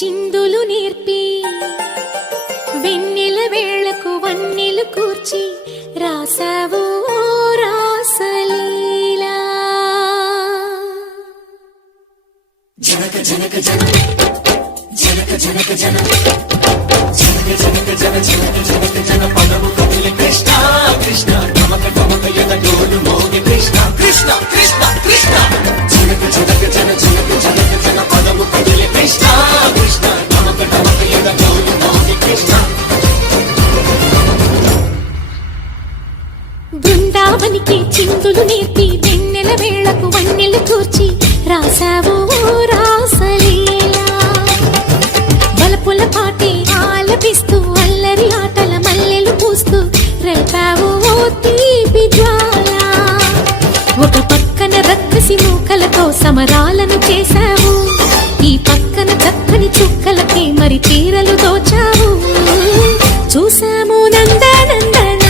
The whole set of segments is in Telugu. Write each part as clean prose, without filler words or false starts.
చిందులు నేర్పి వెన్నెల వేళకు వన్నెలు కూర్చి రాసావు రాసలీలా. జనక జనక జన జనక జనక జన జనక జనక జన జనక జనక జన పదము కదిలి కృష్ణ కృష్ణ నమక నమక యద డోలు మోగి కృష్ణ కృష్ణ కృష్ణ కృష్ణ జనక జనక జన జనక జనక జన పదము కదిలి కృష్ణ కృష్ణ నమక నమక యద డోలు మోగి కృష్ణ. బృందావనికి చిందులు నేర్పి వెన్నెల వేళకు వన్నెలు కూర్చి రాసావు రాసలీలా. బలపుల పాటి ఆలపిస్తూ అల్లరి ఆటల మల్లెలు పూస్తూ రేపావు తీపి జ్వాల. ఒక పక్కన రక్కసి మూకలతో సమరాలను చేశావు, ఈ పక్కన చక్కని చుక్కలకి మరి తీరలు దోచావు. చూసాము నందనందన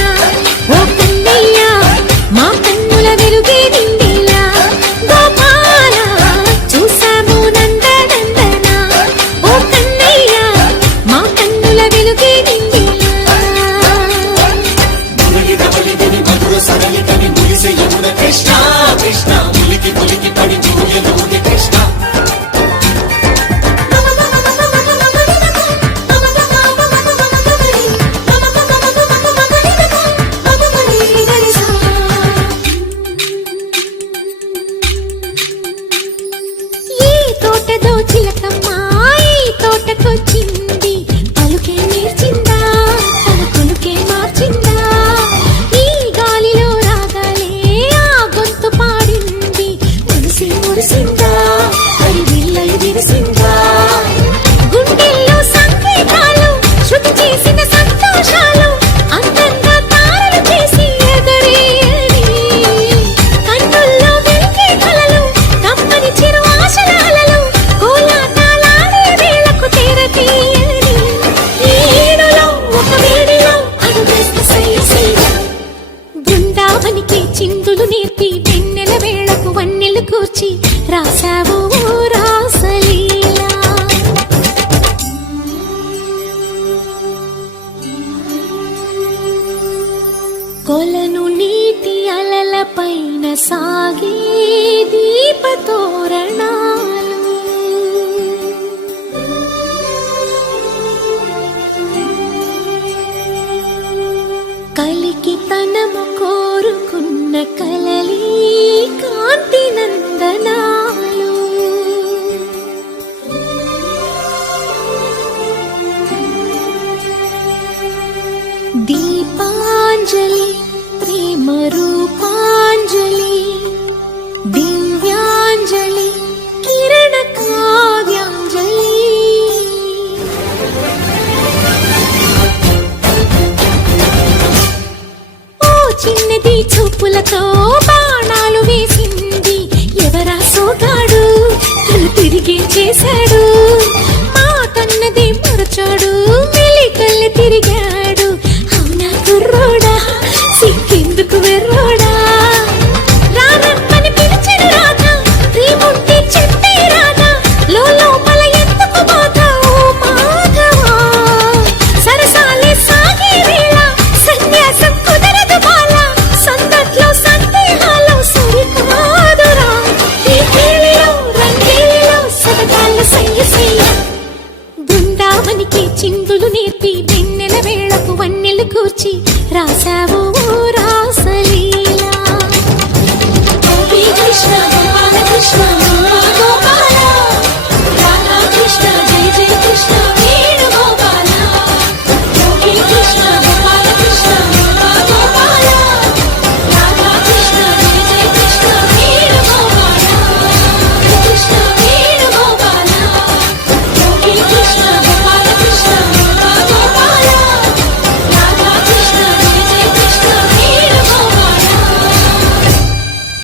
ఓ కన్నయ్య మా కన్నుల వెలుగే నిండిలా గోపాల. చూసాము నందనందన ఓ కన్నయ్య మా కన్నుల వెలుగే నిండిలా. మధుర సరళి కవి మురిసే యమున కృష్ణ కృష్ణ ములికి ములికి పడి జూయలోని కృష్ణ. తోటకొచ్చింది పలుకే నేర్చిందా తన కొలుకే మార్చిందా. ఈ గాలిలో రాగాలే ఆ గొంతు పాడింది, మనసి మురిసిందా మరి విల్లై విరిసిందా. గుండెల్లో సంకేతాలు శృతి చేసిన సంతోషాలు అందంగా తారలు చేసి ఎగరేయని. కన్నుల్లో వెలిగే కలలు కమ్మని చిరు ఆశల అలలు చిందులు నేర్పి వెన్నెల వేళకు వన్నెలు కూర్చి రాసావు రాసలీలా. కొలను నీటి అలల పైన సాగే దీపతోరణాలు, కలికి తనము కోరుకున్న కలలి కాంతి నందనాలు. దీపాంజలి ప్రేమ రూపాంజలి దివ్యాంజలి కిరణ కావ్యాంజలి. చిన్నది చూపులతో బాణాలు వేసింది ఎవరా సోగాడు, తను తిరిగి చేశాడు. మా కన్నది మరచాడు మెలికల్లి తిరిగాడు. అవునా కుర్రోడా సిక్కెందుకు వెర్రోడా. రారమ్మని పిలిచిన రాధా రీముంటి చెప్పే రాధా లోపల ఎందుకు బాధ ఓ మాధవా. సరసాలే సాగే వేళ సన్యాసం కుదరదు బాల, సందట్లో సందేహాలు సరికాదురా. ఈ కేళిలో రంగేలిలో సరదాల సయ్య సయ్య. బృందావనికి చిందులు నేర్పి వెన్నెల వేళకు వన్నెలు కూర్చి రాసావు